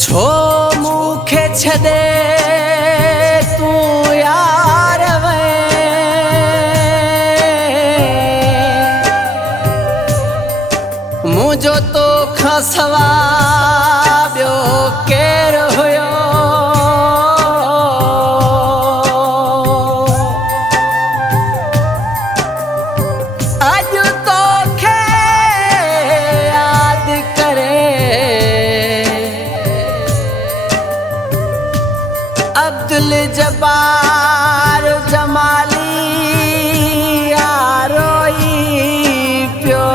छो मूंखे छॾे तूं यार वे मुंहिंजो तोखां सवा ॿियो केरु हुयो। अॼु तोखे यादि करे अब्दुल जब्बार जमाली रोई पियो।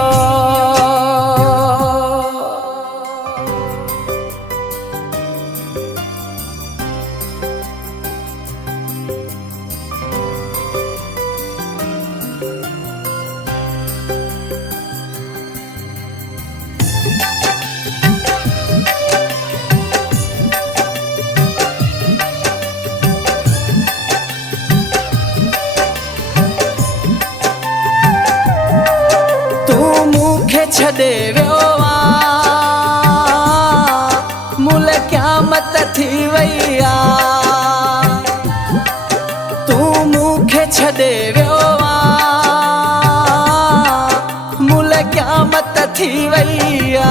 छॾे वियो मुल क़यामत थी वई आ। तूं मूंखे छॾे वियो मुल क़यामत थी वई आ।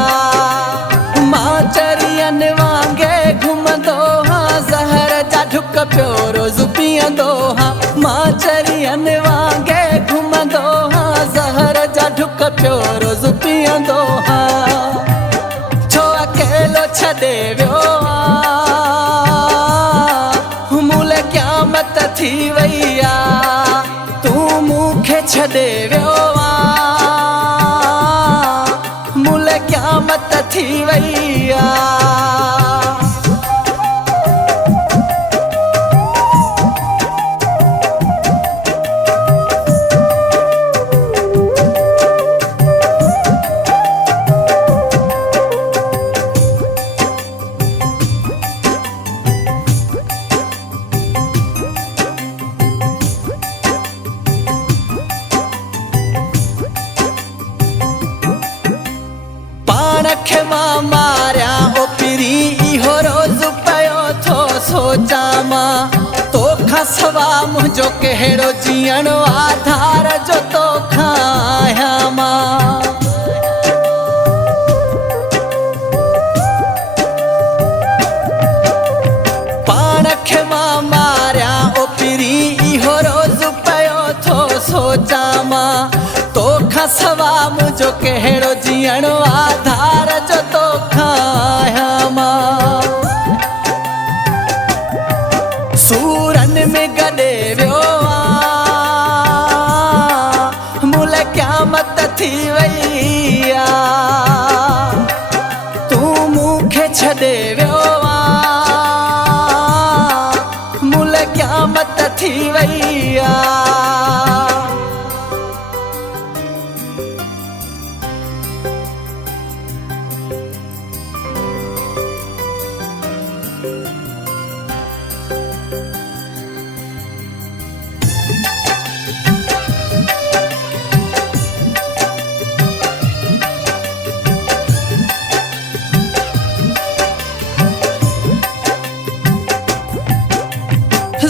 मां चरियनि वांगुरु घुमंदो हां ज़हर जा ढुक पियो रोज़ पीअंदो हां। मां चरियनि वांगुरु घुमंदो हां ज़हर जा ढुक पियो रोज़ पीअंदो हां। छो अकेलो छॾे वियो मुल क़यामत थी वई आ। तूं मूंखे छॾे वियो मुल क़यामत थी वई आ। खे मां मारिया ओ पिरी इहो रोज़ पियो थो सोचां मां। तोखां सवा मुंहिंजो कहिड़ो जीअण आधार जो तोखां आहियां मां। पाण खे मां मारिया ओ पिरी इहो रोज़ पियो थो सोचां मां। तोखां सवा मुंहिंजो कहिड़ो जीअण आधार जो तोखां आहियां मां। सूरनि में गॾे वियो मुल क़यामत थी वई आ। तूं मूंखे छॾे वियो मुल क़यामत थी वई आ।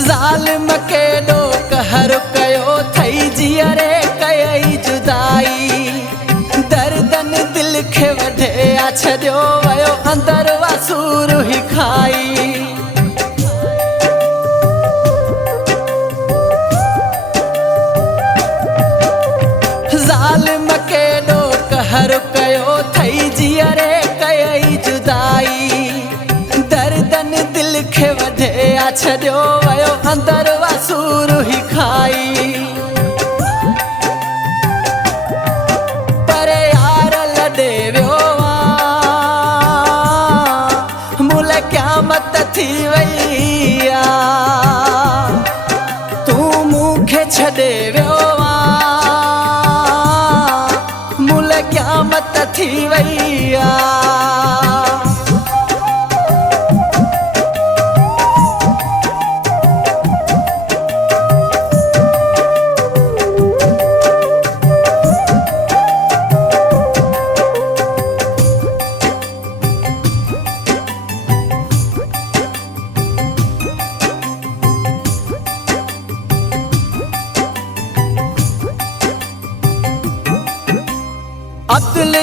ज़ालिम केॾो कहर कयो थई जीअरे कयई जुदाई। दर्दनि दिलि खे वढे छॾियो वियो अंदर वासूर ही खाई। ज़ालिम केॾो कहर कयो थई जीअरे कयई जुदाई। दर्दनि दिलि खे वढे छॾियो वियो अंदर वासूर ही खाई। पर यार लॾे वियो मुल क़यामत थी वई आ। तूं मूंखे छॾे वियो मुल क़यामत थी वई आ।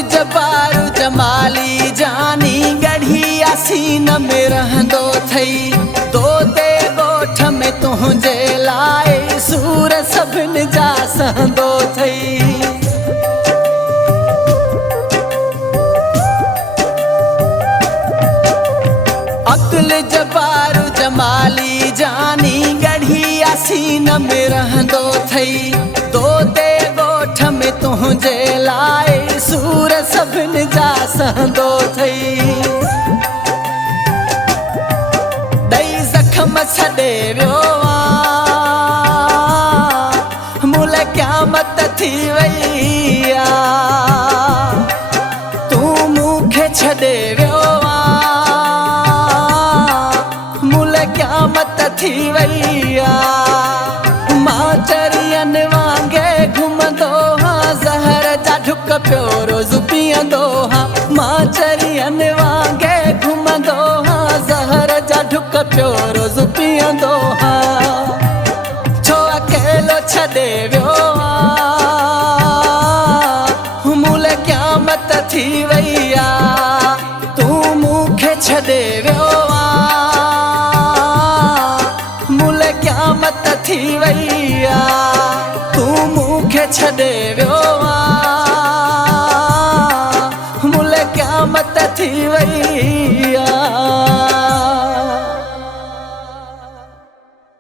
जबारू जमाली जानी गढ़िया सीन में रहंदो थई दो ते ॻोठ में तुंहिंजे लाइ सूर सभिनि जा सहंदो थई। अब्दुल जबारू जमाली जानी गढ़िया सीन में रहंदो थई दो ते ॻोठ में तुंहिंजे लाइ सूर सभिनि जा सहंदो थई। ॾई ज़ख़्म छॾे वियो मुल क़यामत थी वई तूं मूंखे छॾे वियो मुल क़यामत थी वई मां चरियनि वांगुरु घुमंदो ज़हर जा ढुक पियो रोज़ पीअंदो मां चरियनि वांगुरु घुमंदो ज़हर जा ढुक पियो रोज़ पीअंदो छो अकेलो छॾे वियो मुल क़यामत थी वई तूं मूंखे छॾे वियो मुल क़यामत थी वई तूं मूंखे छॾे वियो मुल क़यामत थी वई।